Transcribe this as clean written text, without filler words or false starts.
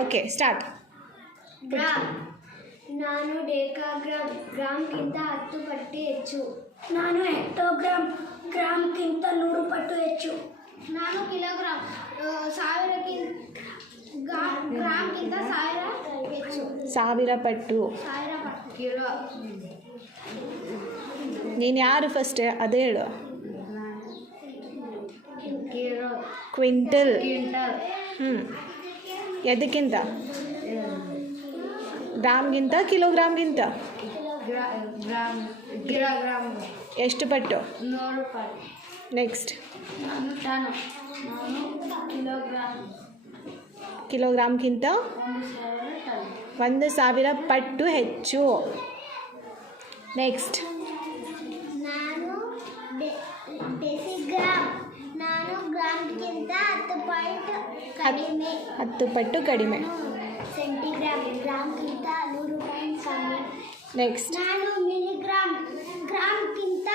Okay start. Gram. ನಾನು ಡೆಕಾಗ್ರಾಮ್ ಗ್ರಾಮ್ಗಿಂತ 10 ಪಟ್ಟು ಹೆಚ್ಚು. ನಾನು ಹೆಕ್ಟೋಗ್ರಾಮ್ ಗ್ರಾಮ್ಗಿಂತ 100 ಪಟ್ಟು ಹೆಚ್ಚು. ನಾನು ಕಿಲೋಗ್ರಾಮ್ ಗ್ರಾಮ್ಗಿಂತ 1000 ಹೆಚ್ಚು. 1000 ಪಟ್ಟು. 1000 ಪಟ್ಟು. ಕಿಲೋ. ನೀನು ಯಾರು ಫಸ್ಟ್ ಅದೇ ಹೇಳು. ಕಿಲೋ. ಕ್ವಿಂಟಲ್. ಕ್ವಿಂಟಲ್. ಎದಕ್ಕಿಂತ? ಗ್ರಾಮ್ಗಿಂತ ಕಿಲೋಗ್ರಾಮ್ಗಿಂತ ಗ್ರಾಮ್. ಕಿಲೋಗ್ರಾಮ್. ಎಷ್ಟು ಪಟ್ಟು? 100 ಪಟ್ಟು. ನೆಕ್ಸ್ಟ್. ನಾನು ಕಿಲೋಗ್ರಾಮ್ಗಿಂತ 1000 ಪಟ್ಟು ಹೆಚ್ಚು. ನೆಕ್ಸ್ಟ್. ನಾನು ಡೆಸಿಗ್ರಾಮ್. ನಾನು ಗ್ರಾಮ್ಗಿಂತ 10 ಪಾಯಿಂಟ್ ಕಡಿಮೆ. 10 ಪಟ್ಟು ಕಡಿಮೆ. ಸೆಂಟಿಗ್ರಾಮ್ ಗ್ರಾಮ್ಗಿಂತ 100 ಪಾಯಿಂಟ್ ಕಮ್ಮಿ. ನೆಕ್ಸ್ಟ್. ನಾನು ಮಿಲಿಗ್ರಾಮ್ ಗ್ರಾಮ್ಗಿಂತ